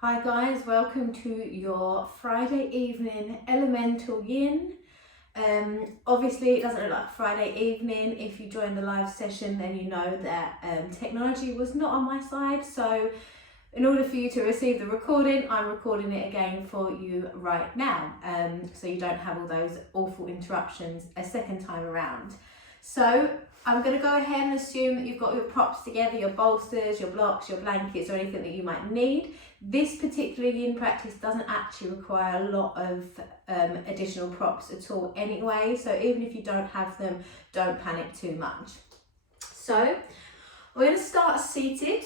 Hi guys, welcome to your Friday evening elemental yin. Obviously it doesn't look like Friday evening. If you joined the live session, then you know that technology was not on my side. So in order for you to receive the recording, I'm recording it again for you right now. So you don't have all those awful interruptions a second time around. So I'm going to go ahead and assume that you've got your props together, your bolsters, your blocks, your blankets, or anything that you might need. This particular yin practice doesn't actually require a lot of additional props at all anyway, so even if you don't have them, don't panic too much. So we're going to start seated,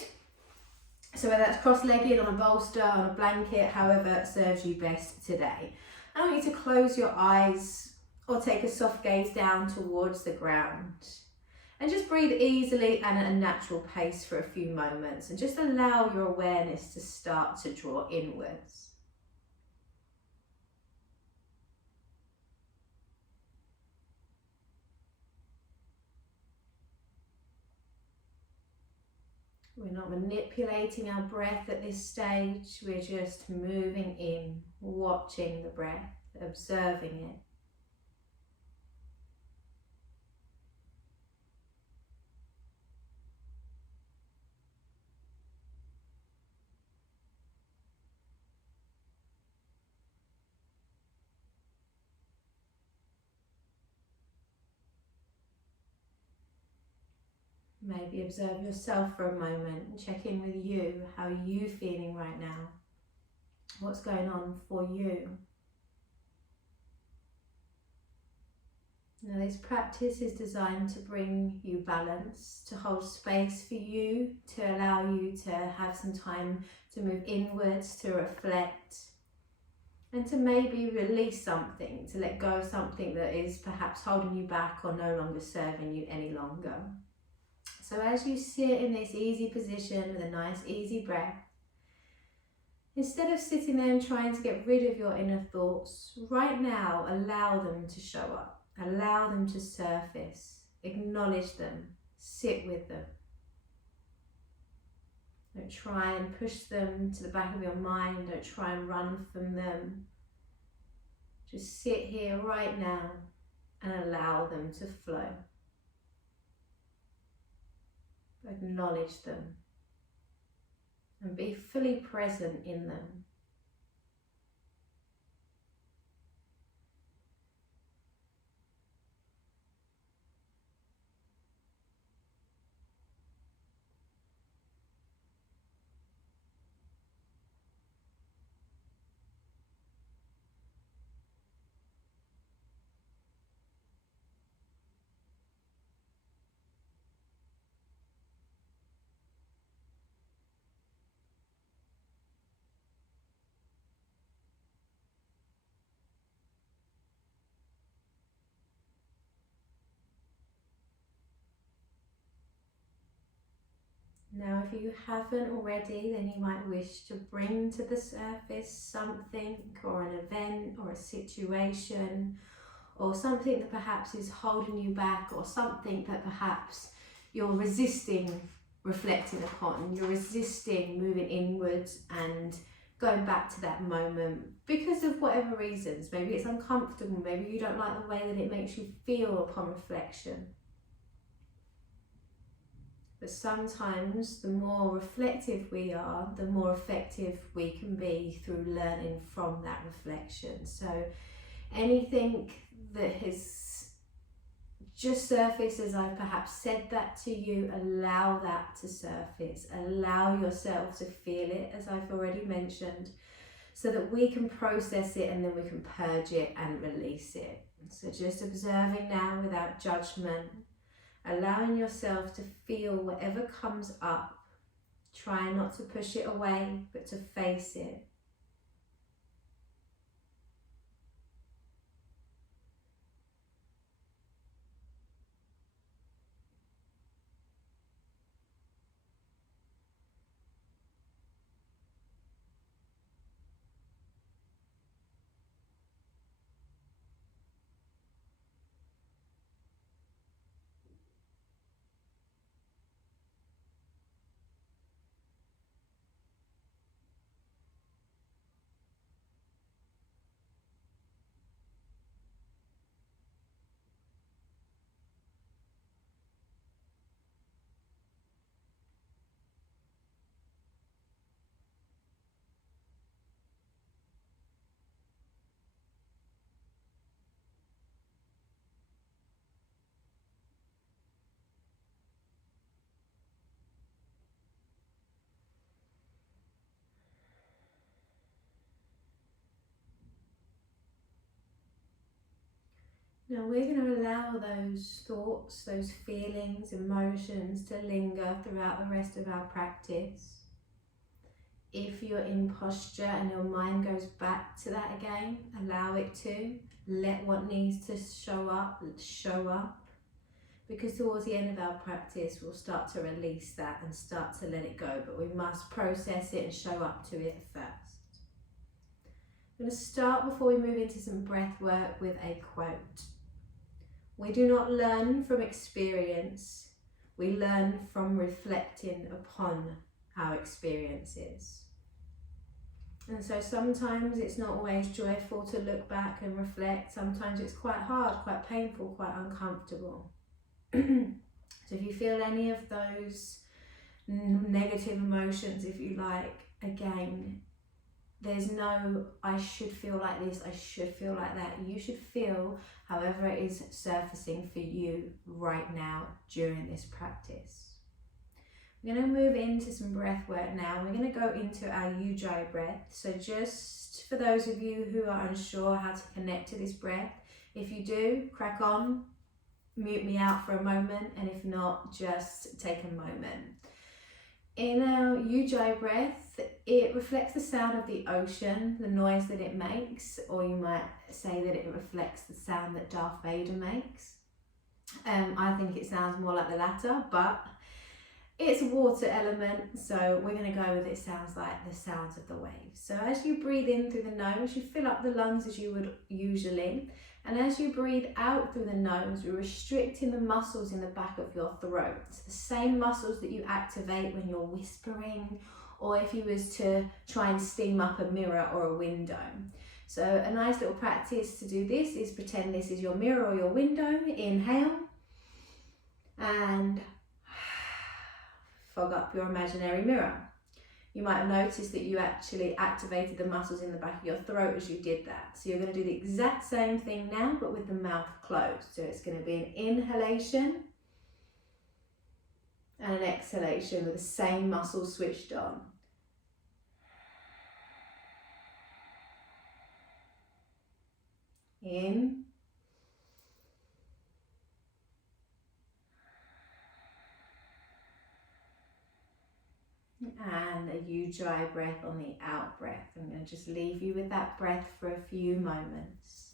so whether that's cross-legged, on a bolster, on a blanket, however serves you best today. I want you to close your eyes or take a soft gaze down towards the ground. And just breathe easily and at a natural pace for a few moments, and just allow your awareness to start to draw inwards. We're not manipulating our breath at this stage, we're just moving in, watching the breath, observing it. Maybe observe yourself for a moment and check in with you. How are you feeling right now? What's going on for you? Now, this practice is designed to bring you balance, to hold space for you, to allow you to have some time to move inwards, to reflect, and to maybe release something, to let go of something that is perhaps holding you back or no longer serving you any longer. So as you sit in this easy position with a nice easy breath, instead of sitting there and trying to get rid of your inner thoughts, right now allow them to show up, allow them to surface, acknowledge them, sit with them. Don't try and push them to the back of your mind, don't try and run from them. Just sit here right now and allow them to flow. Acknowledge them and be fully present in them. Now, if you haven't already, then you might wish to bring to the surface something or an event or a situation or something that perhaps is holding you back, or something that perhaps you're resisting reflecting upon, you're resisting moving inwards and going back to that moment because of whatever reasons. Maybe it's uncomfortable, maybe you don't like the way that it makes you feel upon reflection. But sometimes the more reflective we are, the more effective we can be through learning from that reflection. So anything that has just surfaced as I've perhaps said that to you, allow that to surface. Allow yourself to feel it, as I've already mentioned, so that we can process it and then we can purge it and release it. So just observing now without judgment, allowing yourself to feel whatever comes up. Try not to push it away, but to face it. Now we're going to allow those thoughts, those feelings, emotions to linger throughout the rest of our practice. If you're in posture and your mind goes back to that again, allow it to. Let what needs to show up, because towards the end of our practice we'll start to release that and start to let it go, but we must process it and show up to it first. I'm going to start, before we move into some breath work, with a quote. We do not learn from experience, we learn from reflecting upon our experiences. And so sometimes it's not always joyful to look back and reflect. Sometimes it's quite hard, quite painful, quite uncomfortable. So if you feel any of those negative emotions, if you like, again, there's no I should feel like this, I should feel like that. You should feel however it is surfacing for you right now during this practice. We're going to move into some breath work now. We're going to go into our Ujjayi breath. So just for those of you who are unsure how to connect to this breath, if you do, crack on, mute me out for a moment, and if not, just take a moment. In our Ujjayi breath, it reflects the sound of the ocean, the noise that it makes, or you might say that it reflects the sound that Darth Vader makes. I think it sounds more like the latter, but it's a water element, so we're going to go with it sounds like the sounds of the waves. So as you breathe in through the nose, you fill up the lungs as you would usually. And as you breathe out through the nose, you're restricting the muscles in the back of your throat. It's the same muscles that you activate when you're whispering, or if you was to try and steam up a mirror or a window. So a nice little practice to do this is pretend this is your mirror or your window. Inhale and fog up your imaginary mirror. You might have noticed that you actually activated the muscles in the back of your throat as you did that. So you're going to do the exact same thing now, but with the mouth closed. So it's going to be an inhalation and an exhalation with the same muscles switched on. In. And a Ujjayi breath on the out breath. I'm going to just leave you with that breath for a few moments.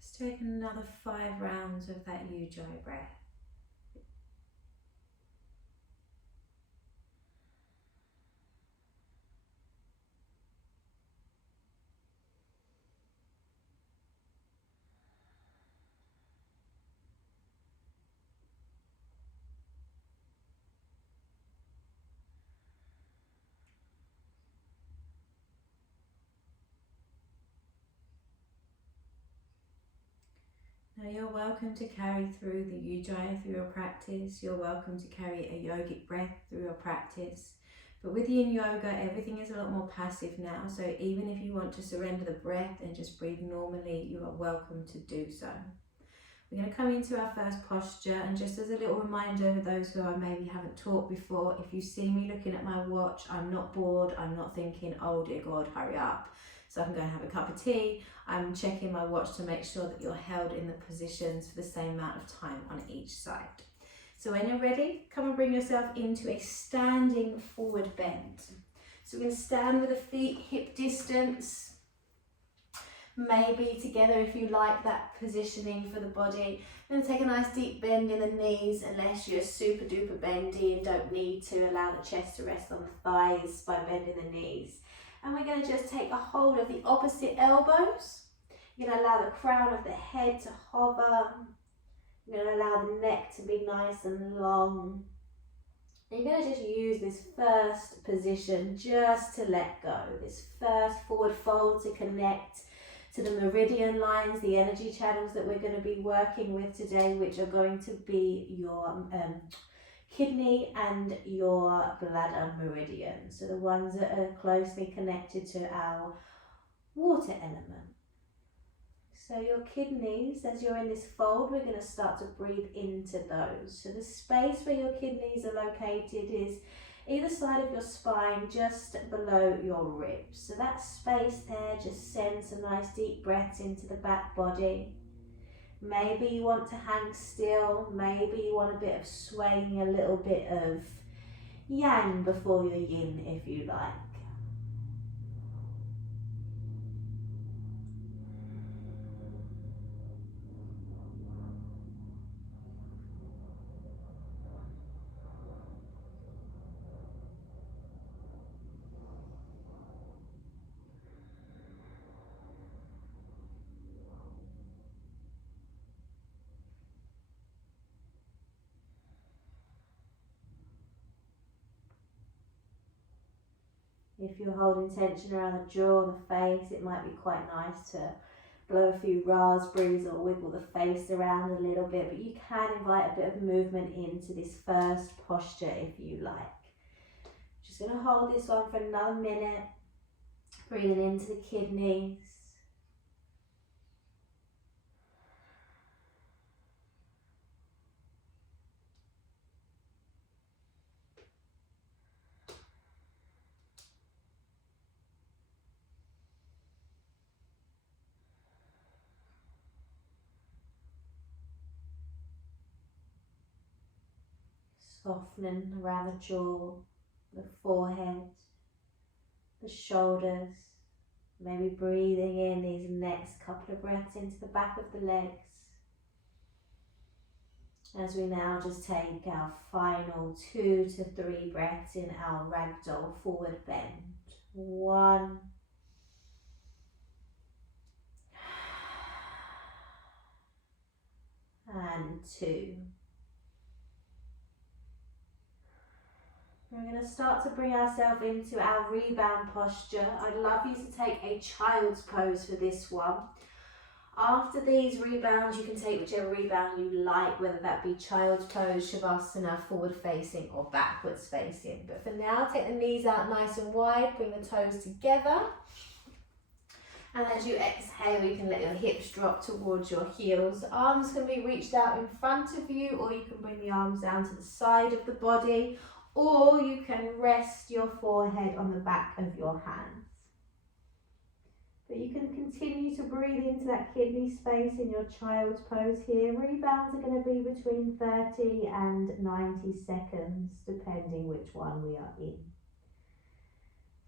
Just take another 5 rounds of that Ujjayi breath. Now you're welcome to carry through the Ujjayi through your practice. You're welcome to carry a yogic breath through your practice. But with yin yoga, everything is a lot more passive now. So even if you want to surrender the breath and just breathe normally, you are welcome to do so. We're going to come into our first posture, and just as a little reminder for those who I maybe haven't taught before, if you see me looking at my watch, I'm not bored, I'm not thinking, oh dear God, hurry up, so I can go and have a cup of tea. I'm checking my watch to make sure that you're held in the positions for the same amount of time on each side. So when you're ready, come and bring yourself into a standing forward bend. So we're going to stand with the feet hip distance, maybe together if you like that positioning for the body. Then take a nice deep bend in the knees, unless you're super duper bendy and don't need to allow the chest to rest on the thighs by bending the knees. And we're going to just take a hold of the opposite elbows. You're going to allow the crown of the head to hover. You're going to allow the neck to be nice and long. And you're going to just use this first position just to let go. This first forward fold to connect to the meridian lines, the energy channels that we're going to be working with today, which are going to be your kidney and your bladder meridian. So the ones that are closely connected to our water element. So your kidneys, as you're in this fold, we're going to start to breathe into those. So the space where your kidneys are located is either side of your spine, just below your ribs. So that space there just sends some nice deep breaths into the back body. Maybe you want to hang still, maybe you want a bit of swaying, a little bit of yang before your yin if you like. If you're holding tension around the jaw, the face, it might be quite nice to blow a few raspberries or wiggle the face around a little bit, but you can invite a bit of movement into this first posture if you like. Just going to hold this one for another minute, breathing into the kidneys. Softening around the jaw, the forehead, the shoulders. Maybe breathing in these next couple of breaths into the back of the legs. As we now just take our final 2 to 3 breaths in our ragdoll forward bend. 1. And 2. We're going to start to bring ourselves into our rebound posture. I'd love you to take a child's pose for this one. After these rebounds, you can take whichever rebound you like, whether that be child's pose, shavasana, forward facing or backwards facing. But for now, take the knees out nice and wide, bring the toes together. And as you exhale, you can let your hips drop towards your heels. The arms can be reached out in front of you, or you can bring the arms down to the side of the body, or you can rest your forehead on the back of your hands. But you can continue to breathe into that kidney space in your child's pose here. Rebounds are going to be between 30 and 90 seconds, depending which one we are in.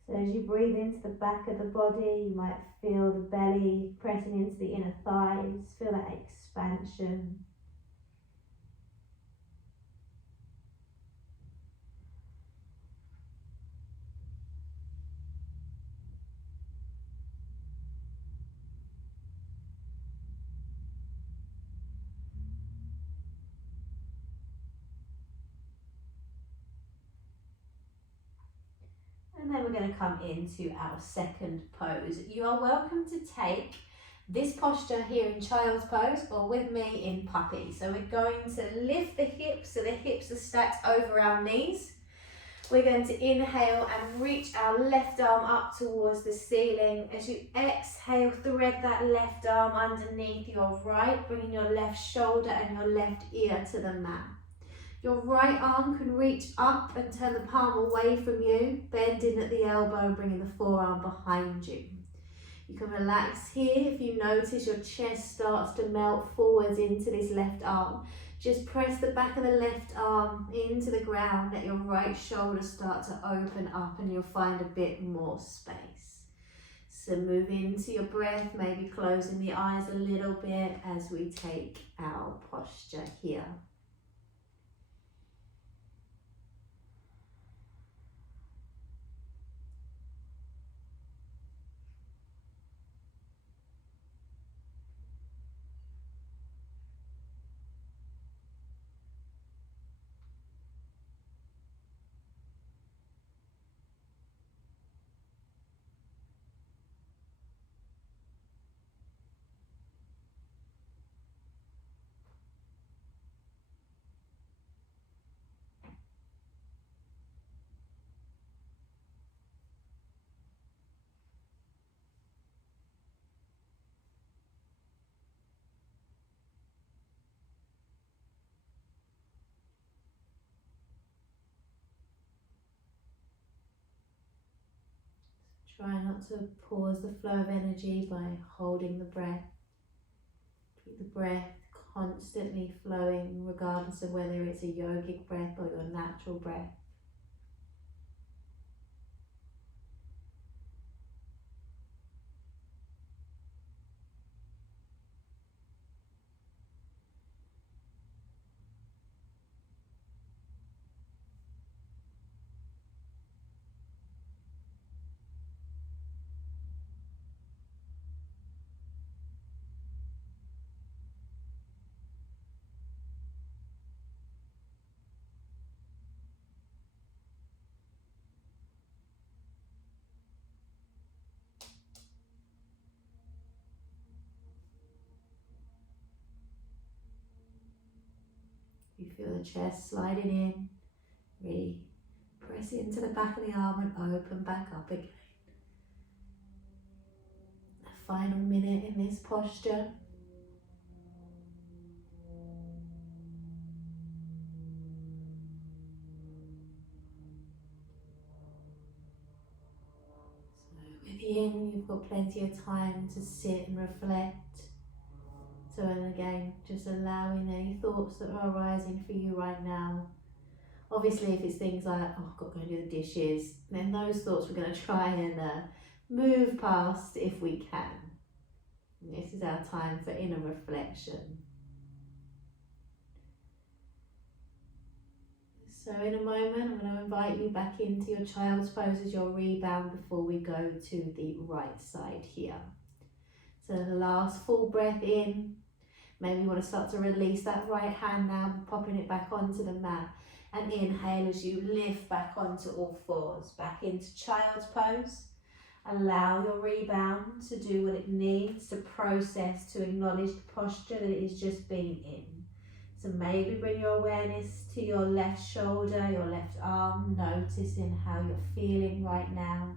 So as you breathe into the back of the body, you might feel the belly pressing into the inner thighs, feel that expansion. And then we're going to come into our second pose. You are welcome to take this posture here in child's pose or with me in puppy. So we're going to lift the hips so the hips are stacked over our knees. We're going to inhale and reach our left arm up towards the ceiling. As you exhale, thread that left arm underneath your right, bringing your left shoulder and your left ear to the mat. Your right arm can reach up and turn the palm away from you, bending at the elbow, bringing the forearm behind you. You can relax here if you notice your chest starts to melt forwards into this left arm. Just press the back of the left arm into the ground, let your right shoulder start to open up and you'll find a bit more space. So move into your breath, maybe closing the eyes a little bit as we take our posture here. Try not to pause the flow of energy by holding the breath. Keep the breath constantly flowing, regardless of whether it's a yogic breath or your natural breath. You feel the chest sliding in, really press into the back of the arm and open back up again. A final minute in this posture. So within, you've got plenty of time to sit and reflect. So, and again, just allowing any thoughts that are arising for you right now. Obviously, if it's things like, oh, I've got to go and do the dishes, then those thoughts we're going to try and move past if we can. And this is our time for inner reflection. So in a moment, I'm going to invite you back into your child's pose as your rebound before we go to the right side here. So the last full breath in. Maybe you want to start to release that right hand now, popping it back onto the mat. And inhale as you lift back onto all fours, back into child's pose. Allow your rebound to do what it needs to process, to acknowledge the posture that it has just been in. So maybe bring your awareness to your left shoulder, your left arm, noticing how you're feeling right now.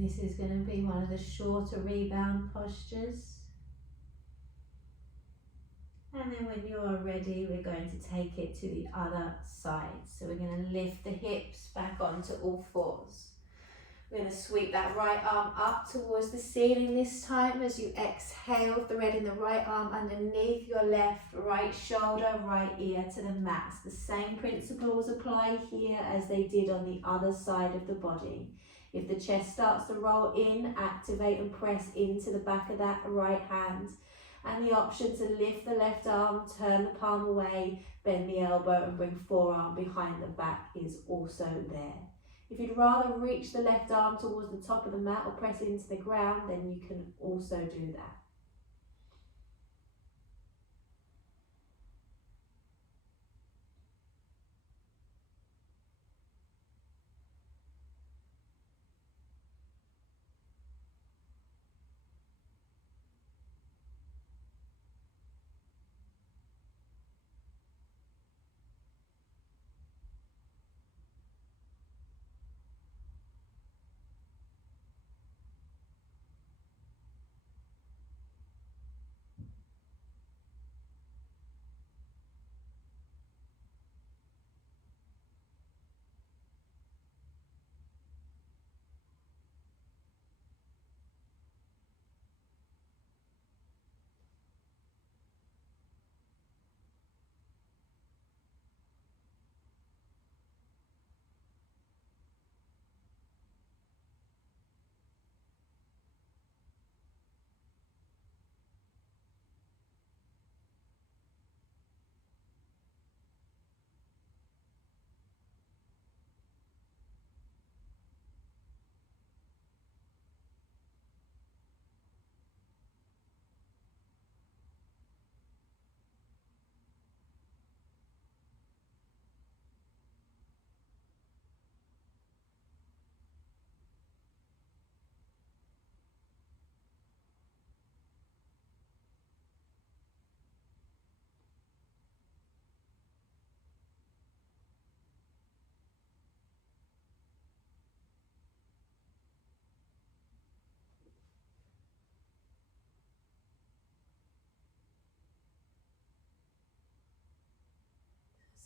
This is going to be one of the shorter rebound postures. And then when you're ready, we're going to take it to the other side. So we're going to lift the hips back onto all fours. We're going to sweep that right arm up towards the ceiling this time as you exhale, threading the right arm underneath your left, right shoulder, right ear to the mat. The same principles apply here as they did on the other side of the body. If the chest starts to roll in, activate and press into the back of that right hand. And the option to lift the left arm, turn the palm away, bend the elbow and bring forearm behind the back is also there. If you'd rather reach the left arm towards the top of the mat or press into the ground, then you can also do that.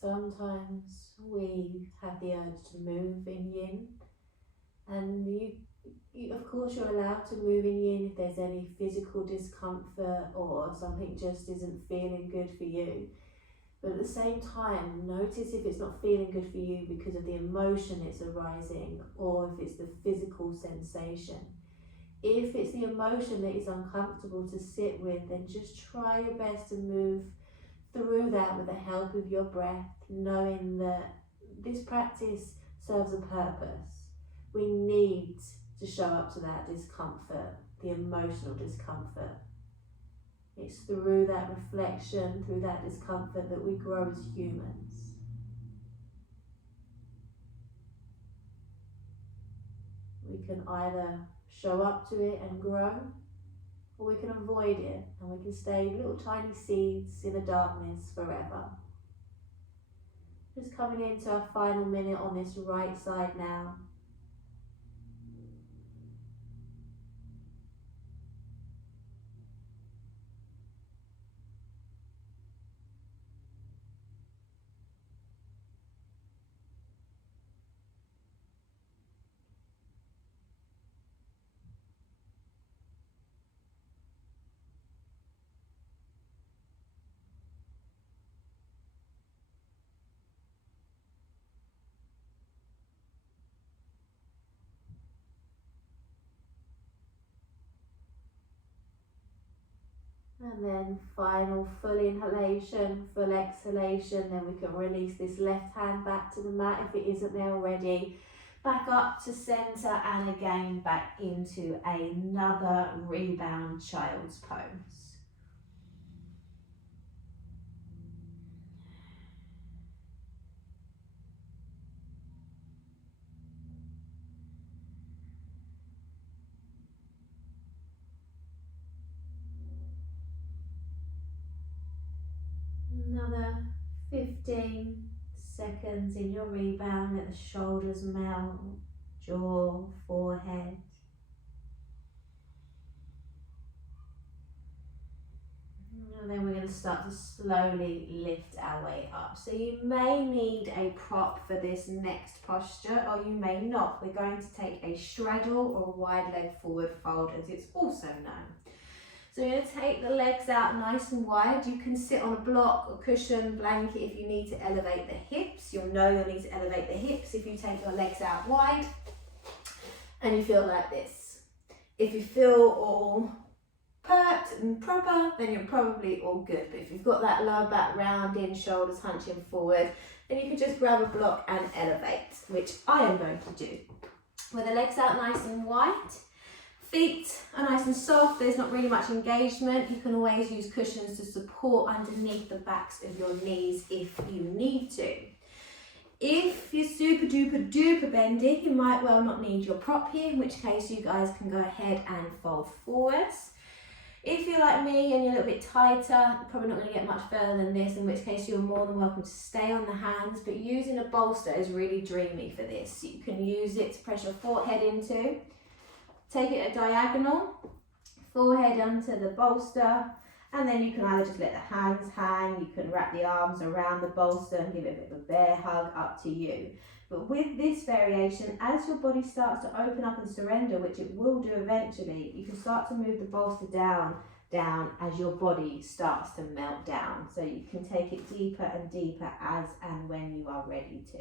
Sometimes we have the urge to move in yin, and you of course you're allowed to move in yin if there's any physical discomfort or something just isn't feeling good for you. But at the same time, notice if it's not feeling good for you because of the emotion it's arising or if it's the physical sensation. If it's the emotion that is uncomfortable to sit with, then just try your best to move through that with the help of your breath, knowing that this practice serves a purpose. We need to show up to that discomfort, the emotional discomfort. It's through that reflection, through that discomfort, that we grow as humans. We can either show up to it and grow, or we can avoid it and we can stay little tiny seeds in the darkness forever. Just coming into our final minute on this right side now. And then final full inhalation, full exhalation. Then we can release this left hand back to the mat if it isn't there already. Back up to center and again back into another rebound child's pose. Another 15 seconds in your rebound. Let the shoulders melt, jaw, forehead. And then we're going to start to slowly lift our way up. So you may need a prop for this next posture, or you may not. We're going to take a straddle or a wide leg forward fold, as it's also known. So you're going to take the legs out nice and wide. You can sit on a block, a cushion, blanket if you need to elevate the hips. You'll know you'll need to elevate the hips if you take your legs out wide and you feel like this. If you feel all pert and proper, then you're probably all good. But if you've got that lower back rounding, shoulders hunching forward, then you can just grab a block and elevate, which I am going to do. With the legs out nice and wide. Feet are nice and soft, there's not really much engagement. You can always use cushions to support underneath the backs of your knees if you need to. If you're super duper bendy, you might well not need your prop here, in which case you guys can go ahead and fold forwards. If you're like me and you're a little bit tighter, you're probably not going to get much further than this, in which case you're more than welcome to stay on the hands, but using a bolster is really dreamy for this. You can use it to press your forehead into. Take it at diagonal, forehead onto the bolster, and then you can either just let the hands hang, you can wrap the arms around the bolster and give it a bit of a bear hug, up to you. But with this variation, as your body starts to open up and surrender, which it will do eventually, you can start to move the bolster down as your body starts to melt down. So you can take it deeper and deeper as and when you are ready to.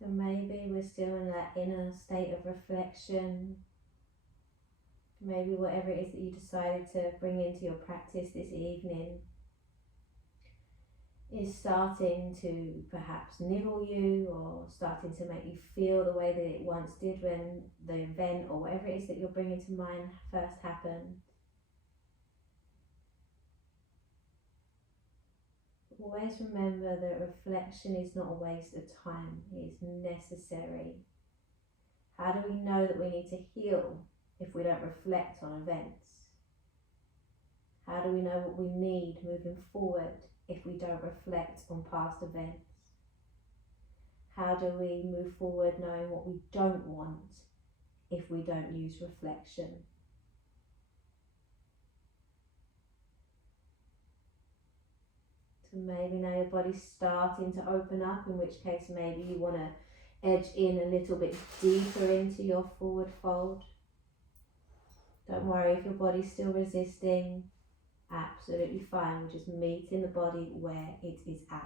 So maybe we're still in that inner state of reflection. Maybe whatever it is that you decided to bring into your practice this evening. is starting to perhaps nibble you or starting to make you feel the way that it once did when the event or whatever it is that you're bringing to mind first happened. Always remember that reflection is not a waste of time, it is necessary. How do we know that we need to heal if we don't reflect on events? How do we know what we need moving forward if we don't reflect on past events? How do we move forward knowing what we don't want if we don't use reflection? So maybe now your body's starting to open up, in which case maybe you want to edge in a little bit deeper into your forward fold. Don't worry if your body's still resisting, absolutely fine. We're just meeting the body where it is at.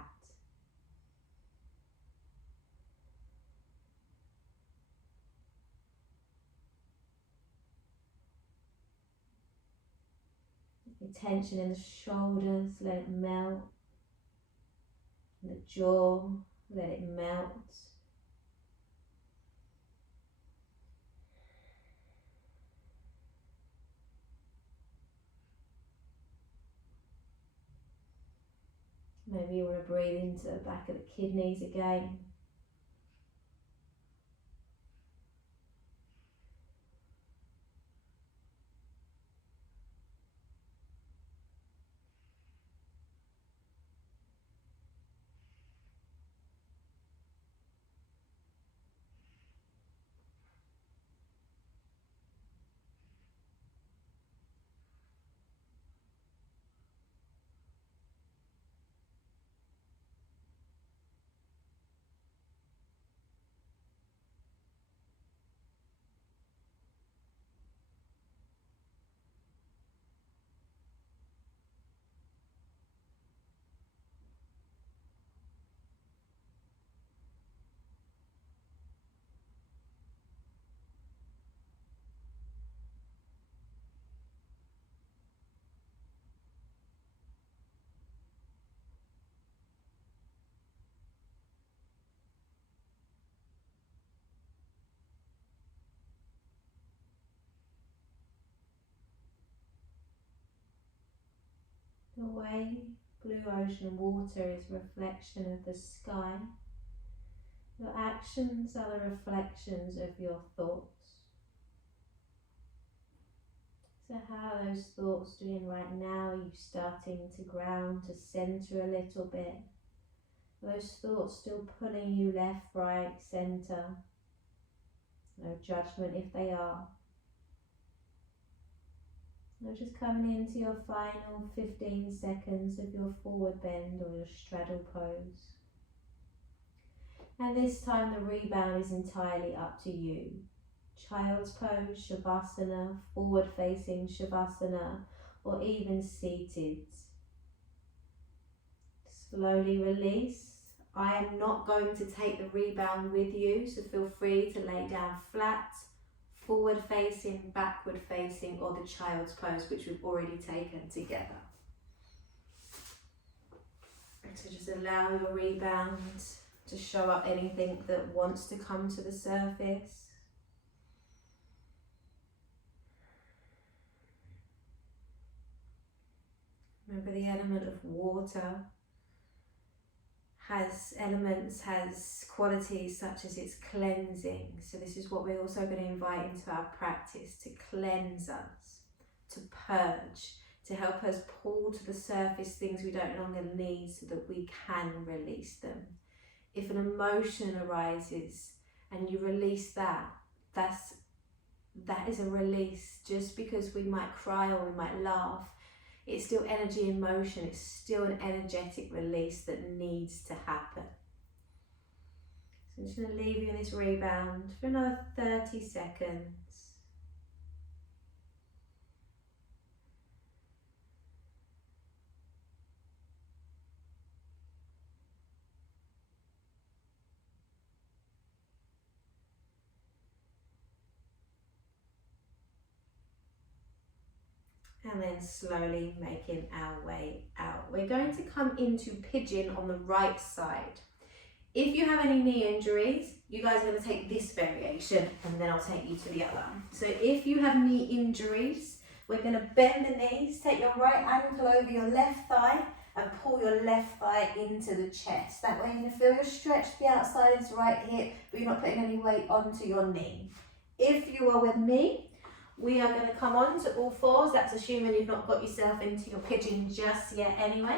The tension in the shoulders, let it melt. The jaw, let it melt. Maybe you want to breathe into the back of the kidneys again. The way blue ocean water is a reflection of the sky, your actions are the reflections of your thoughts. So how are those thoughts doing right now? Are you starting to ground, to center a little bit? Are those thoughts still pulling you left, right, center? No judgment if they are. Now just coming into your final 15 seconds of your forward bend or your straddle pose. And this time the rebound is entirely up to you. Child's pose, Shavasana, forward facing Shavasana, or even seated. Slowly release. I am not going to take the rebound with you, so feel free to lay down flat, forward facing, backward facing, or the child's pose, which we've already taken together. So just allow your rebound to show up anything that wants to come to the surface. Remember, the element of water has qualities such as its cleansing. So this is what we're also going to invite into our practice, to cleanse us, to purge, to help us pull to the surface things we don't longer need so that we can release them. If an emotion arises and you release that, that is a release. Just because we might cry or we might laugh, it's still energy in motion, it's still an energetic release that needs to happen. So I'm just going to leave you in this rebound for another 30 seconds. And then slowly making our way out. We're going to come into pigeon on the right side. If you have any knee injuries, you guys are going to take this variation and then I'll take you to the other. So if you have knee injuries, we're going to bend the knees, take your right ankle over your left thigh and pull your left thigh into the chest. That way you're going to feel your stretch the outside into right hip, but you're not putting any weight onto your knee. If you are with me, we are going to come on to all fours. That's assuming you've not got yourself into your pigeon just yet anyway.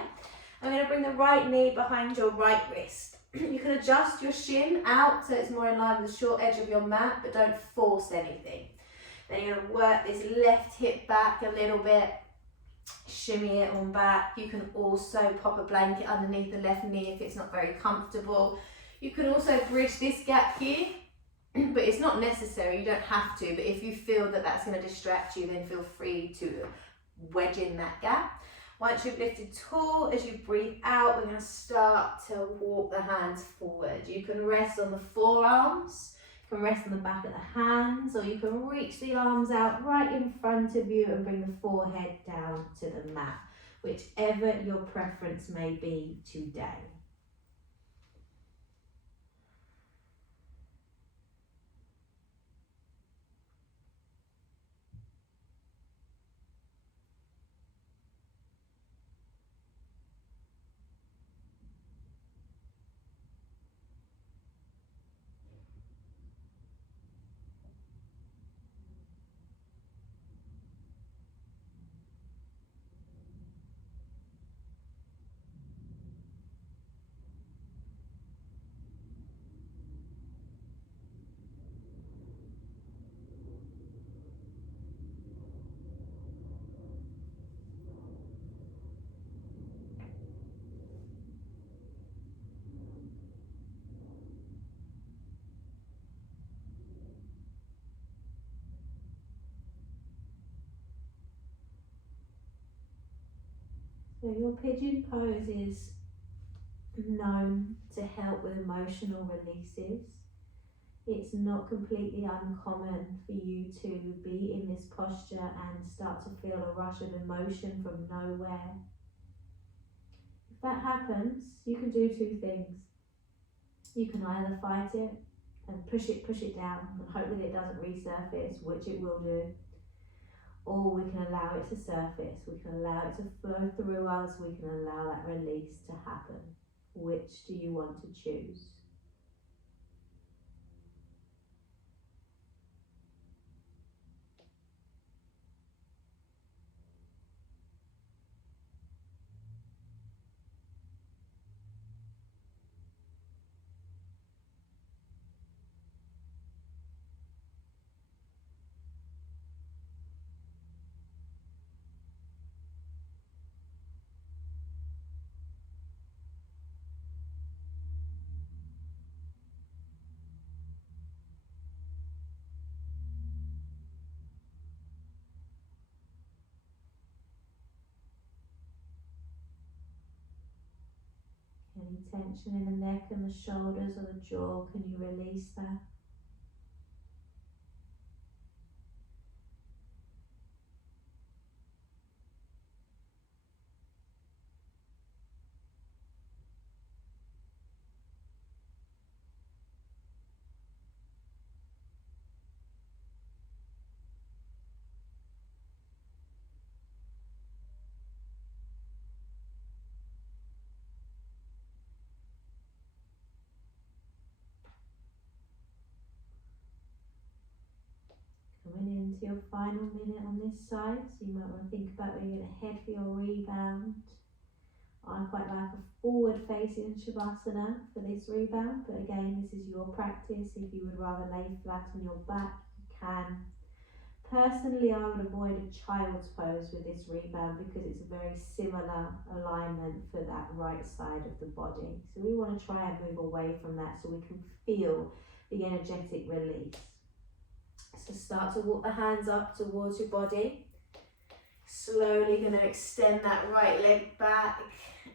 I'm going to bring the right knee behind your right wrist. You can adjust your shin out so it's more in line with the short edge of your mat, but don't force anything. Then you're going to work this left hip back a little bit, shimmy it on back. You can also pop a blanket underneath the left knee if it's not very comfortable. You can also bridge this gap here, but it's not necessary, you don't have to, but if you feel that that's going to distract you, then feel free to wedge in that gap. Once you've lifted tall, as you breathe out, we're going to start to walk the hands forward. You can rest on the forearms, you can rest on the back of the hands, or you can reach the arms out right in front of you and bring the forehead down to the mat, whichever your preference may be today. So your pigeon pose is known to help with emotional releases. It's not completely uncommon for you to be in this posture and start to feel a rush of emotion from nowhere. If that happens, you can do two things. You can either fight it and push it down and hope that it doesn't resurface, which it will do, or we can allow it to surface, we can allow it to flow through us, we can allow that release to happen. Which do you want to choose? Any tension in the neck and the shoulders or the jaw, can you release that? Coming into your final minute on this side, so you might want to think about where you're going to head for your rebound. I quite like a forward facing Shavasana for this rebound, but again, this is your practice. If you would rather lay flat on your back, you can. Personally, I would avoid a child's pose with this rebound because it's a very similar alignment for that right side of the body. So we want to try and move away from that so we can feel the energetic release. So start to walk the hands up towards your body. Slowly going to extend that right leg back,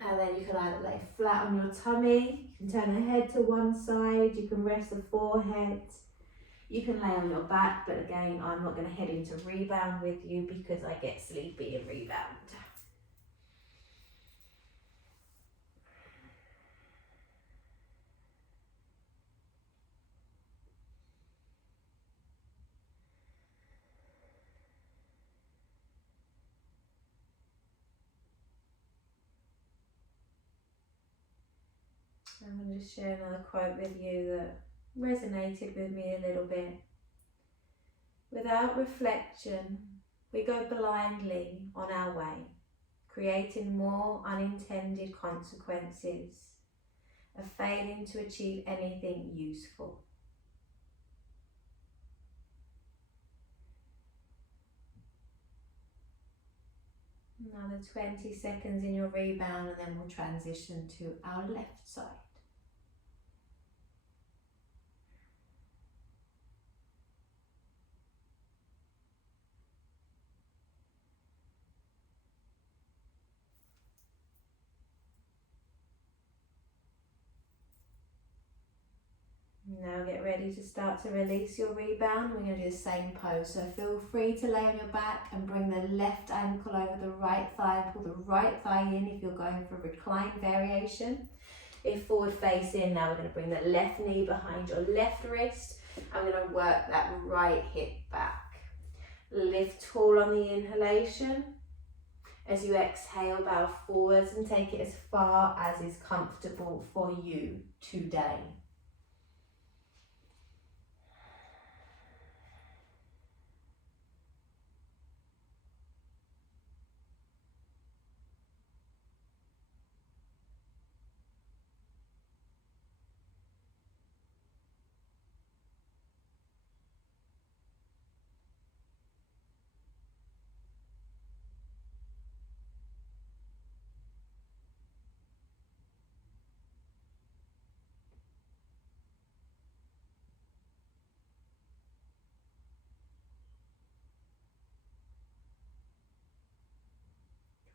and then you can either lay flat on your tummy, you can turn the head to one side, you can rest the forehead. You can lay on your back, but again, I'm not going to head into rebound with you because I get sleepy in rebound. I'm going to just share another quote with you that resonated with me a little bit. Without reflection, we go blindly on our way, creating more unintended consequences of failing to achieve anything useful. Another 20 seconds in your rebound, and then we'll transition to our left side. Now get ready to start to release your rebound. We're going to do the same pose. So feel free to lay on your back and bring the left ankle over the right thigh. Pull the right thigh in if you're going for recline variation. If forward facing, now we're going to bring the left knee behind your left wrist. I'm going to work that right hip back. Lift tall on the inhalation. As you exhale, bow forwards and take it as far as is comfortable for you today.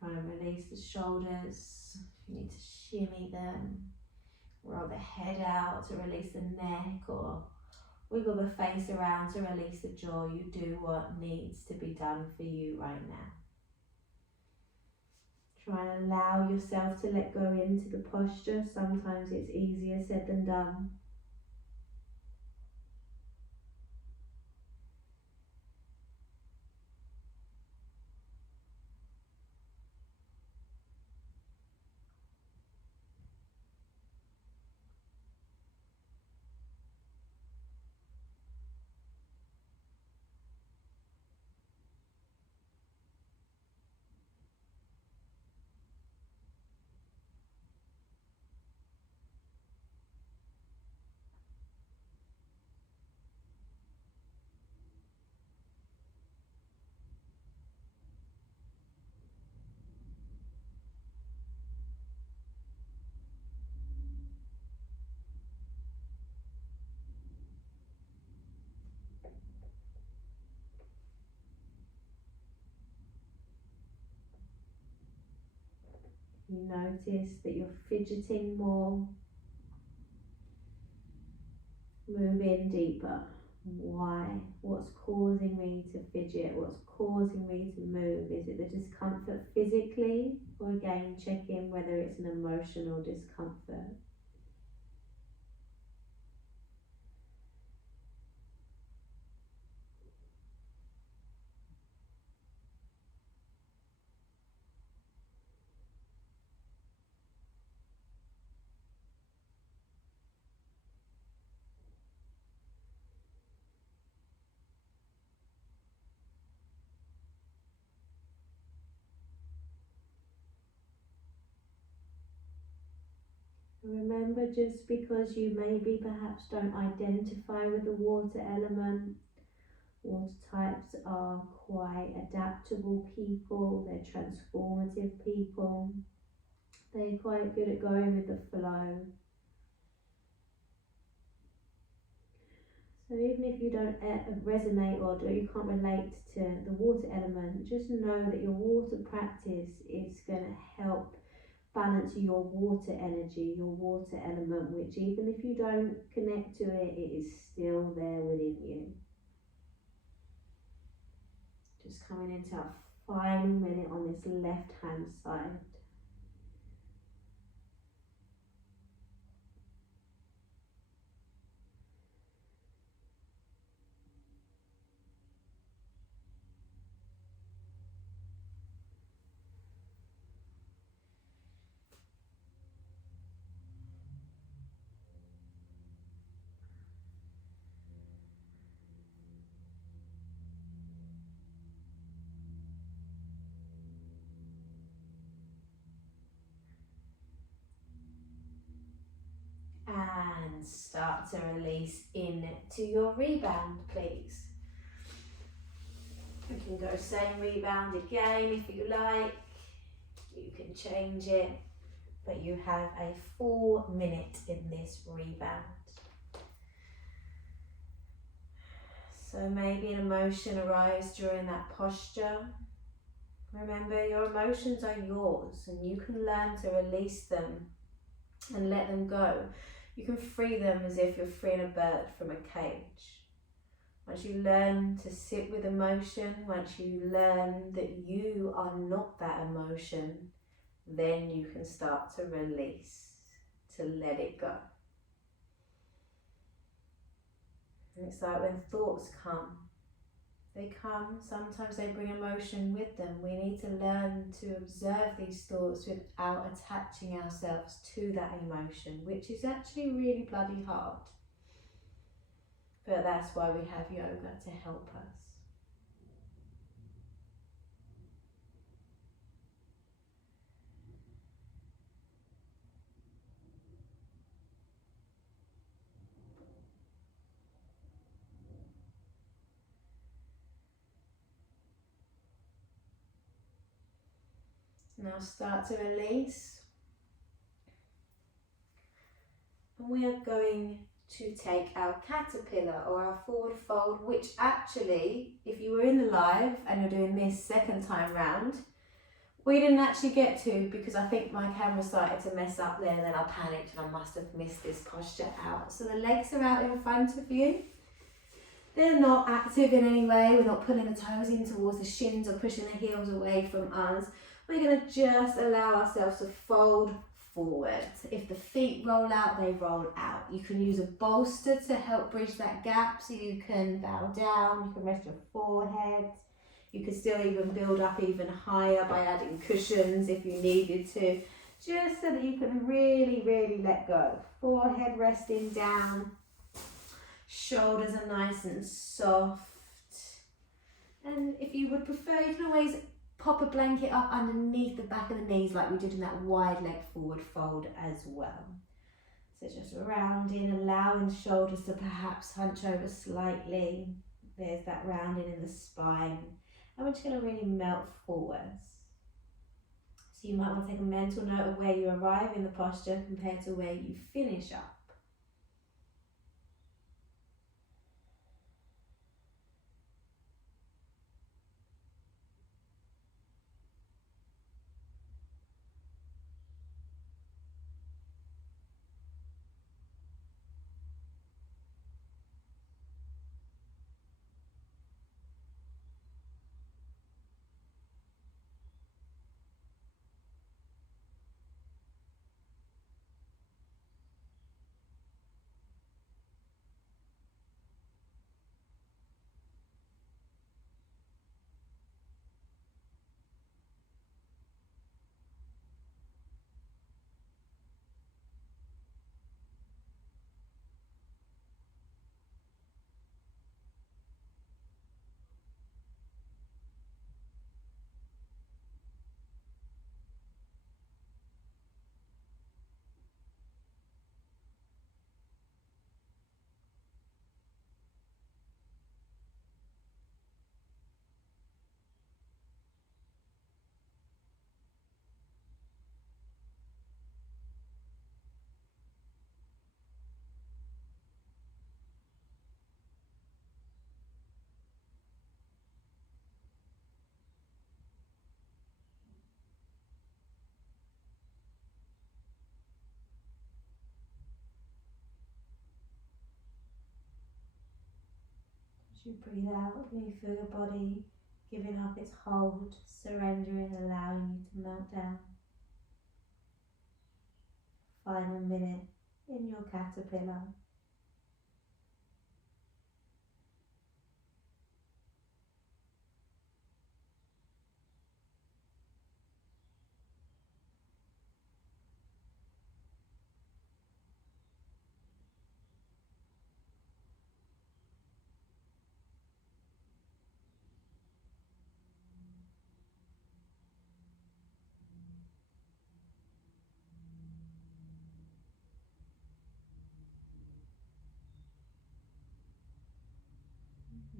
Try and release the shoulders. If you need to shimmy them, roll the head out to release the neck, or wiggle the face around to release the jaw. You do what needs to be done for you right now. Try and allow yourself to let go into the posture. Sometimes it's easier said than done. You notice that you're fidgeting more. Move in deeper. Why? What's causing me to fidget? What's causing me to move? Is it the discomfort physically? Or again, check in whether it's an emotional discomfort. Remember, just because you maybe perhaps don't identify with the water element, water types are quite adaptable people, they're transformative people, they're quite good at going with the flow. So even if you don't resonate or you can't relate to the water element, just know that your water practice is going to help balance your water energy, your water element, which even if you don't connect to it, it is still there within you. Just coming into our final minute on this left hand side. And start to release into your rebound, please. You can go same rebound again if you like. You can change it, but you have a full minute in this rebound. So maybe an emotion arises during that posture. Remember, your emotions are yours and you can learn to release them and let them go. You can free them as if you're freeing a bird from a cage. Once you learn to sit with emotion, once you learn that you are not that emotion, then you can start to release, to let it go. And it's like when thoughts come, they come, sometimes they bring emotion with them. We need to learn to observe these thoughts without attaching ourselves to that emotion, which is actually really bloody hard. But that's why we have yoga, to help us. Now start to release. And we are going to take our caterpillar or our forward fold, which actually, if you were in the live and you're doing this second time round, we didn't actually get to, because I think my camera started to mess up there, and then I panicked and I must have missed this posture out. So the legs are out in front of you. They're not active in any way. We're not pulling the toes in towards the shins or pushing the heels away from us. We're going to just allow ourselves to fold forward. If the feet roll out, they roll out. You can use a bolster to help bridge that gap, so you can bow down, you can rest your forehead. You could still even build up even higher by adding cushions if you needed to, just so that you can really, really let go. Forehead resting down, shoulders are nice and soft. And if you would prefer, you can always pop a blanket up underneath the back of the knees like we did in that wide leg forward fold as well. So just rounding, allowing the shoulders to perhaps hunch over slightly. There's that rounding in the spine. And we're just going to really melt forwards. So you might want to take a mental note of where you arrive in the posture compared to where you finish up. As you breathe out, you feel your body giving up its hold, surrendering, allowing you to melt down. Final minute in your caterpillar.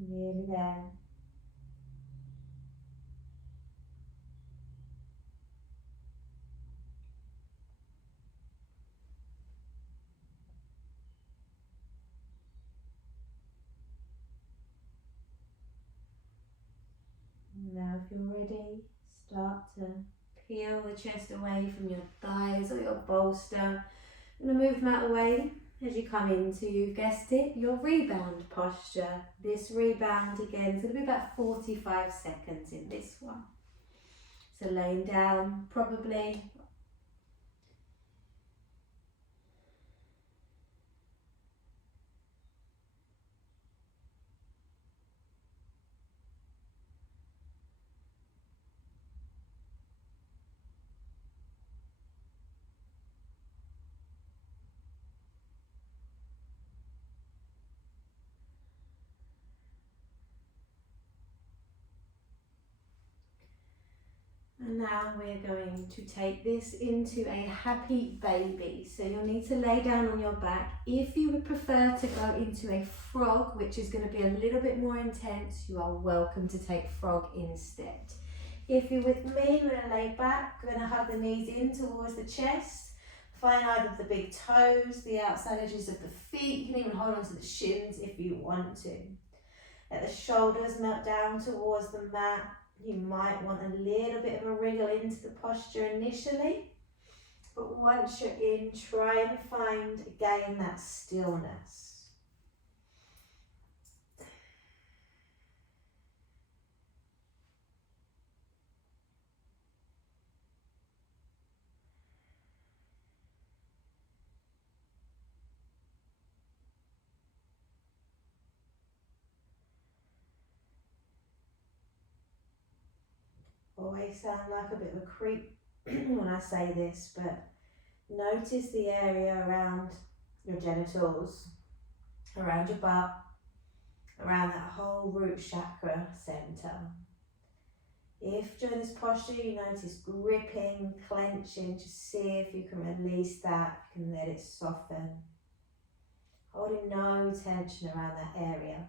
Nearly there. Now if you're ready, start to peel the chest away from your thighs or your bolster. I'm going to move them out of the way as you come into, you've guessed it, your rebound posture. This rebound again is going to be about 45 seconds in this one. So laying down, probably and now we're going to take this into a happy baby. So you'll need to lay down on your back. If you would prefer to go into a frog, which is going to be a little bit more intense, you are welcome to take frog instead. If you're with me, we're going to lay back, we're going to hug the knees in towards the chest. Find either the big toes, the outside edges of the feet. You can even hold on to the shins if you want to. Let the shoulders melt down towards the mat. You might want a little bit of a wriggle into the posture initially, but once you're in, try and find again that stillness. Always sound like a bit of a creep when I say this, but notice the area around your genitals, around your butt, around that whole root chakra center. If during this posture you notice gripping, clenching, just see if you can release that, you can let it soften. Holding no tension around that area.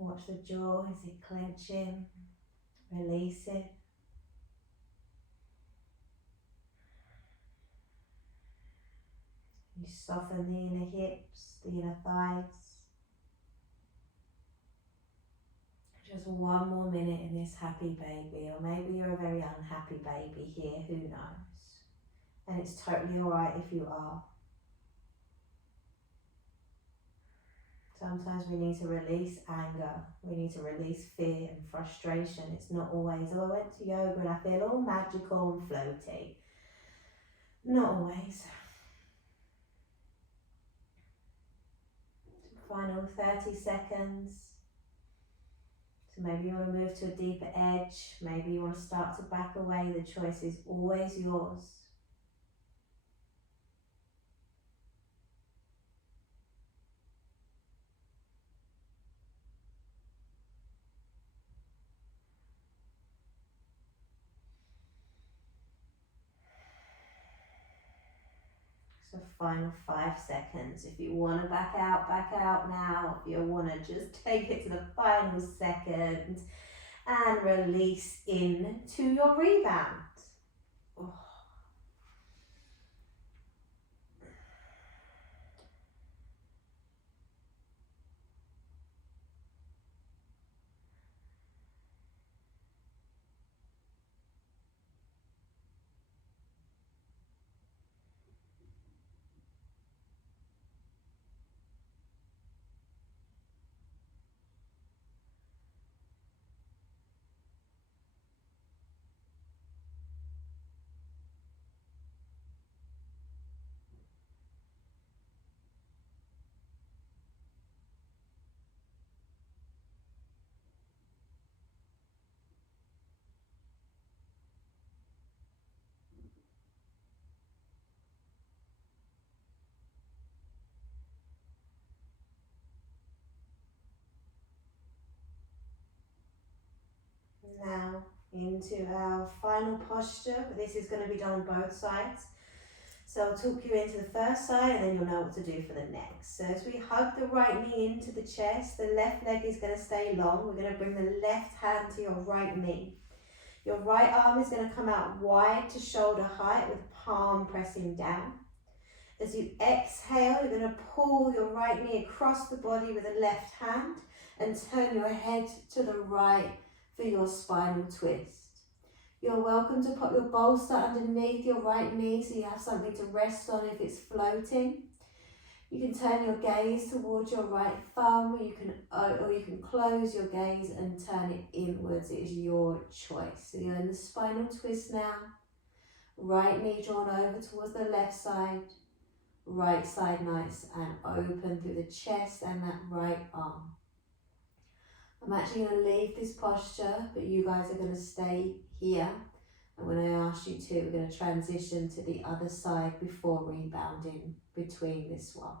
Watch the jaw, is it clenching? Release it. You soften the inner hips, the inner thighs. Just one more minute in this happy baby, or maybe you're a very unhappy baby here, who knows? And it's totally alright if you are. Sometimes we need to release anger, we need to release fear and frustration. It's not always, oh, I went to yoga and I feel all magical and floaty. Not always. Final 30 seconds. So maybe you want to move to a deeper edge, maybe you want to start to back away. The choice is always yours. So final 5 seconds. If you want to back out now. If you want to just take it to the final second and release into your rebound. Oh. Now into our final posture, but this is going to be done on both sides. So I'll talk you into the first side and then you'll know what to do for the next. So as we hug the right knee into the chest, the left leg is going to stay long. We're going to bring the left hand to your right knee. Your right arm is going to come out wide to shoulder height with palm pressing down. As you exhale, you're going to pull your right knee across the body with the left hand and turn your head to the right for your spinal twist. You're welcome to put your bolster underneath your right knee so you have something to rest on if it's floating. You can turn your gaze towards your right thumb, or you can close your gaze and turn it inwards. It is your choice. So you're in the spinal twist now. Right knee drawn over towards the left side. Right side nice and open through the chest and that right arm. I'm actually going to leave this posture, but you guys are going to stay here. And when I ask you to, we're going to transition to the other side before rebounding between this one.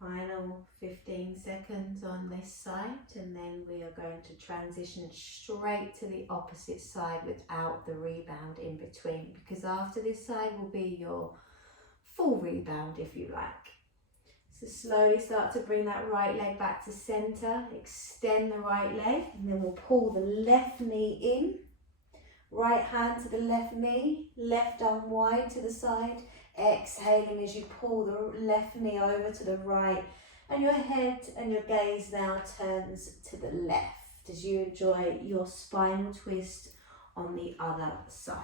Final 15 seconds on this side, and then we are going to transition straight to the opposite side without the rebound in between, because after this side will be your full rebound if you like. So slowly start to bring that right leg back to center, extend the right leg, and then we'll pull the left knee in, right hand to the left knee, left arm wide to the side, exhaling as you pull the left knee over to the right And your head and your gaze now turns to the left as you enjoy your spinal twist on the other side.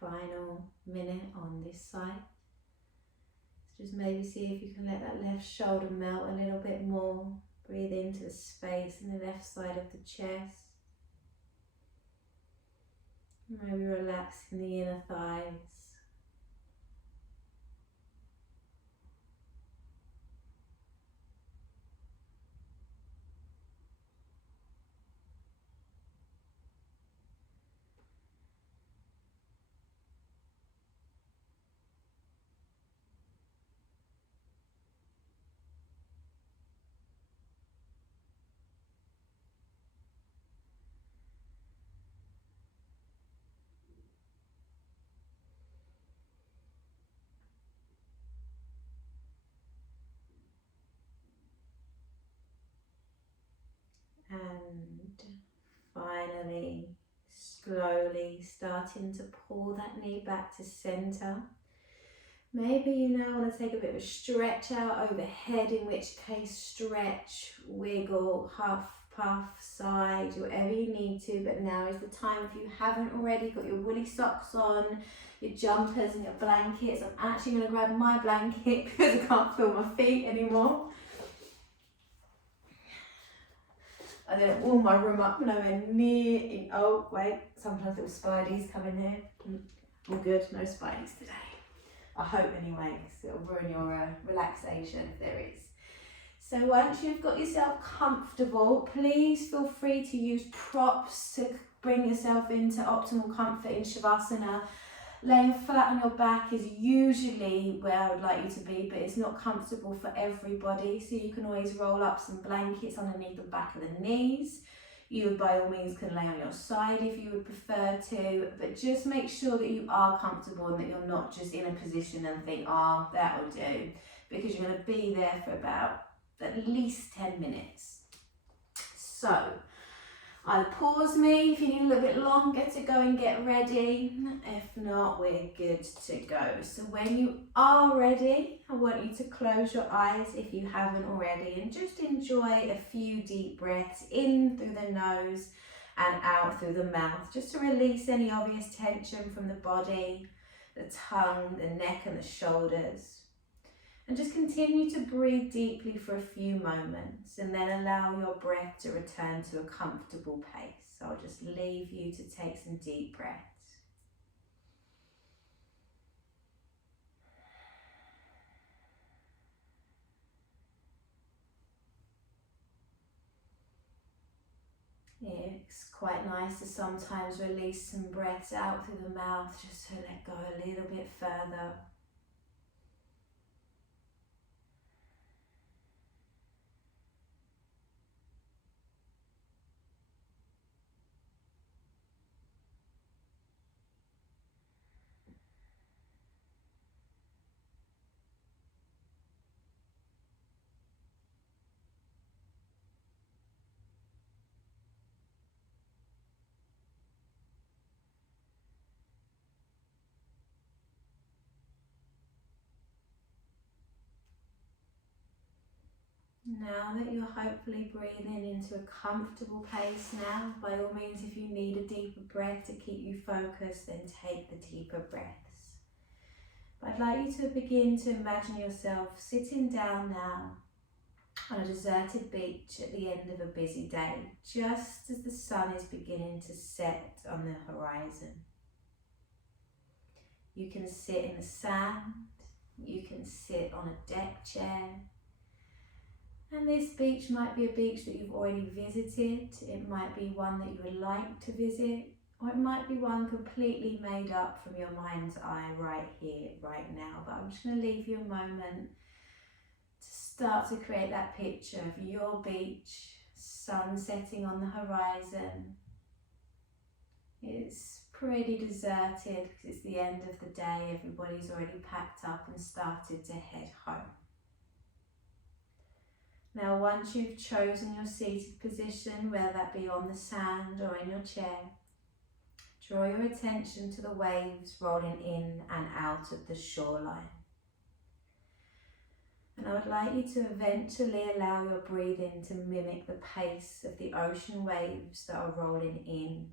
Final minute on this side. So just maybe see if you can let that left shoulder melt a little bit more. Breathe into the space in the left side of the chest. Maybe relaxing the inner thighs. And finally, slowly starting to pull that knee back to center. Maybe you now want to take a bit of a stretch out overhead, in which case stretch, wiggle, huff, puff, side, whatever you need to. But now is the time, if you haven't already got your woolly socks on, your jumpers and your blankets. I'm actually going to grab my blanket because I can't feel my feet anymore. I didn't warm my room up nowhere near. Oh wait, sometimes little spideys come in here. All good, no spideys today. I hope anyway, because it'll ruin your relaxation if there is. So once you've got yourself comfortable, please feel free to use props to bring yourself into optimal comfort in Shavasana. Laying flat on your back is usually where I would like you to be, but it's not comfortable for everybody. So you can always roll up some blankets underneath the back of the knees. You by all means can lay on your side if you would prefer to, but just make sure that you are comfortable and that you're not just in a position and think, oh, that will do, because you're going to be there for about at least 10 minutes. So I'll pause me if you need a little bit longer to go and get ready. If not, we're good to go. So when you are ready, I want you to close your eyes if you haven't already and just enjoy a few deep breaths in through the nose and out through the mouth, just to release any obvious tension from the body, the tongue, the neck and the shoulders. And just continue to breathe deeply for a few moments and then allow your breath to return to a comfortable pace. So I'll just leave you to take some deep breaths. It's quite nice to sometimes release some breaths out through the mouth just to let go a little bit further. Now that you're hopefully breathing into a comfortable pace now, by all means, if you need a deeper breath to keep you focused, then take the deeper breaths. But I'd like you to begin to imagine yourself sitting down now on a deserted beach at the end of a busy day, just as the sun is beginning to set on the horizon. You can sit in the sand, you can sit on a deck chair, and this beach might be a beach that you've already visited, it might be one that you would like to visit, or it might be one completely made up from your mind's eye right here, right now. But I'm just going to leave you a moment to start to create that picture of your beach, sun setting on the horizon. It's pretty deserted because it's the end of the day, everybody's already packed up and started to head home. Now, once you've chosen your seated position, whether that be on the sand or in your chair, draw your attention to the waves rolling in and out of the shoreline. And I would like you to eventually allow your breathing to mimic the pace of the ocean waves that are rolling in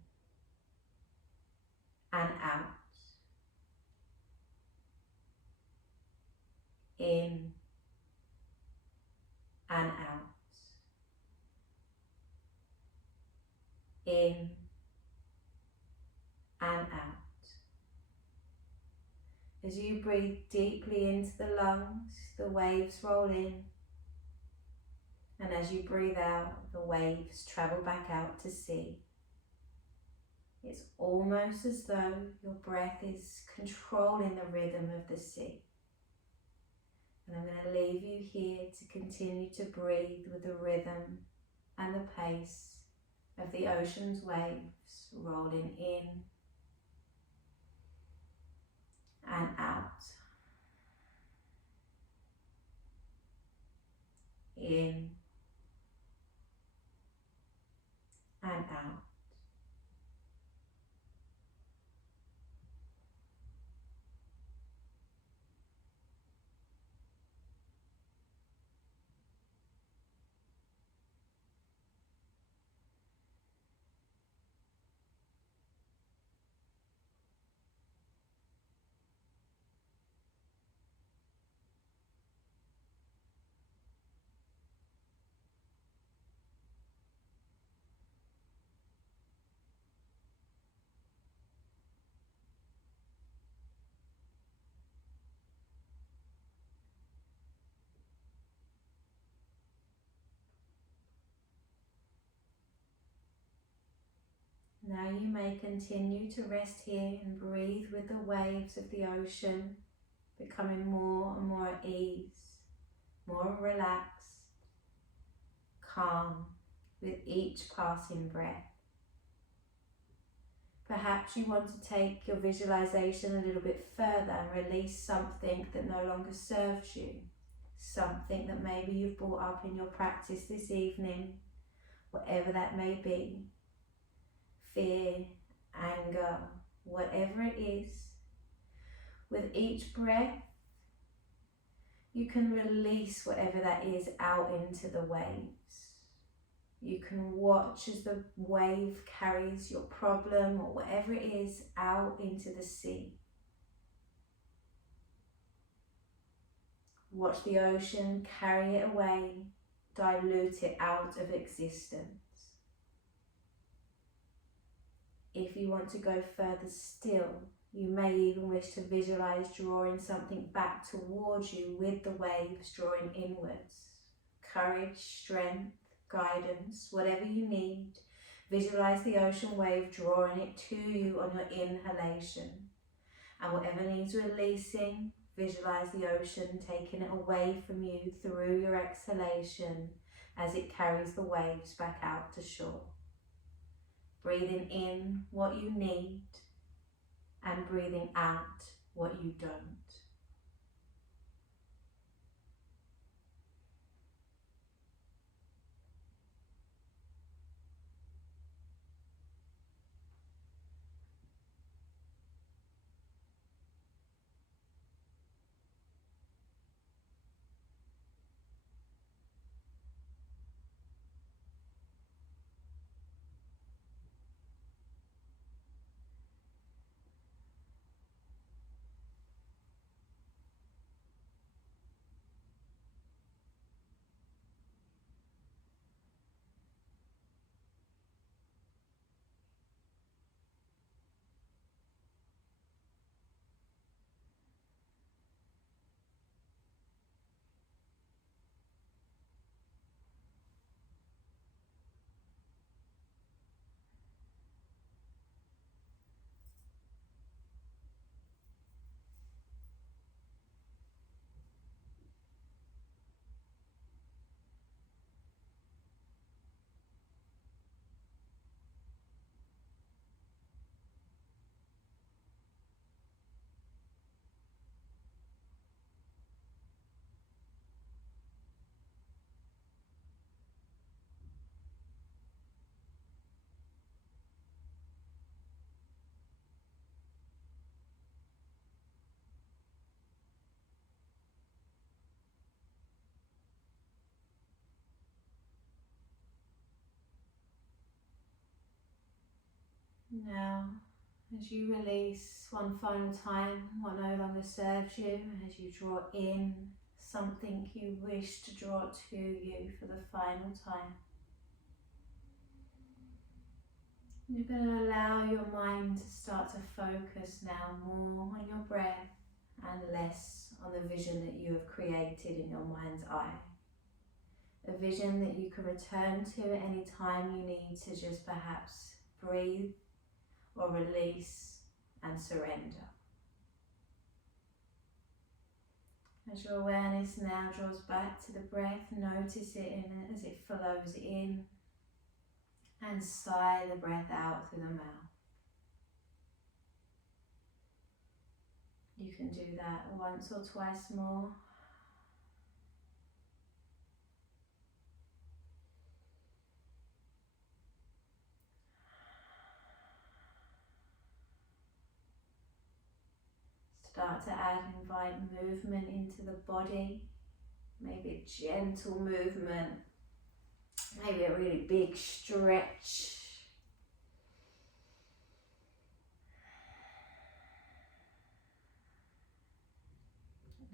and out. In and out. In and out. As you breathe deeply into the lungs, the waves roll in, and as you breathe out, the waves travel back out to sea. It's almost as though your breath is controlling the rhythm of the sea. And I'm going to leave you here to continue to breathe with the rhythm and the pace of the ocean's waves rolling in and out. In and out. Now you may continue to rest here and breathe with the waves of the ocean, becoming more and more at ease, more relaxed, calm with each passing breath. Perhaps you want to take your visualization a little bit further and release something that no longer serves you, something that maybe you've brought up in your practice this evening, whatever that may be. Fear, anger, whatever it is. With each breath, you can release whatever that is out into the waves. You can watch as the wave carries your problem or whatever it is out into the sea. Watch the ocean carry it away, dilute it out of existence. If you want to go further still, you may even wish to visualize drawing something back towards you with the waves drawing inwards. Courage, strength, guidance, whatever you need, Visualize the ocean wave drawing it to you on your inhalation. And whatever needs releasing, visualize the ocean taking it away from you through your exhalation as it carries the waves back out to shore. Breathing in what you need and breathing out what you don't. Now, as you release one final time what no longer serves you, as you draw in something you wish to draw to you for the final time, you're going to allow your mind to start to focus now more on your breath and less on the vision that you have created in your mind's eye. A vision that you can return to at any time you need to just perhaps breathe or release and surrender. As your awareness now draws back to the breath, notice it as it flows in, and sigh the breath out through the mouth. You can do that once or twice more. Start to invite movement into the body, maybe a gentle movement, maybe a really big stretch.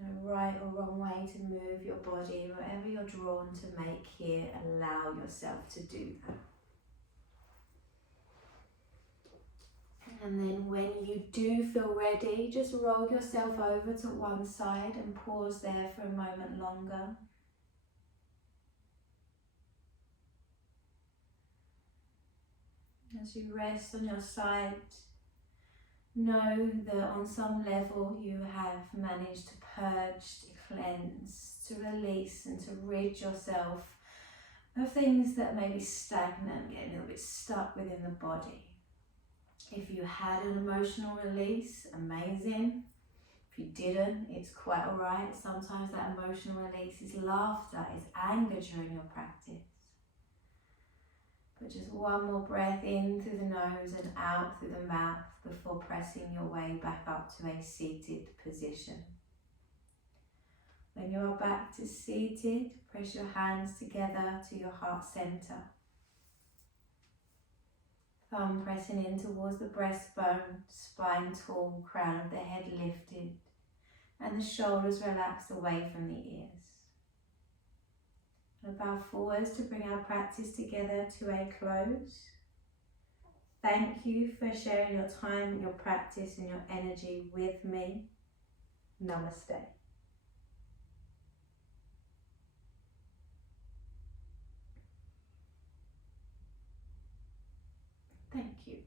No right or wrong way to move your body, whatever you're drawn to make here, allow yourself to do that. And then when you do feel ready, just roll yourself over to one side and pause there for a moment longer. As you rest on your side, know that on some level you have managed to purge, to cleanse, to release and to rid yourself of things that may be stagnant, getting a little bit stuck within the body. If you had an emotional release, amazing. If you didn't, it's quite alright. Sometimes that emotional release is laughter, is anger during your practice. But just one more breath in through the nose and out through the mouth before pressing your way back up to a seated position. When you are back to seated, press your hands together to your heart center. Thumb pressing in towards the breastbone, spine tall, crown of the head lifted, and the shoulders relaxed away from the ears. And bow forwards to bring our practice together to a close. Thank you for sharing your time, your practice and your energy with me. Namaste. Thank you.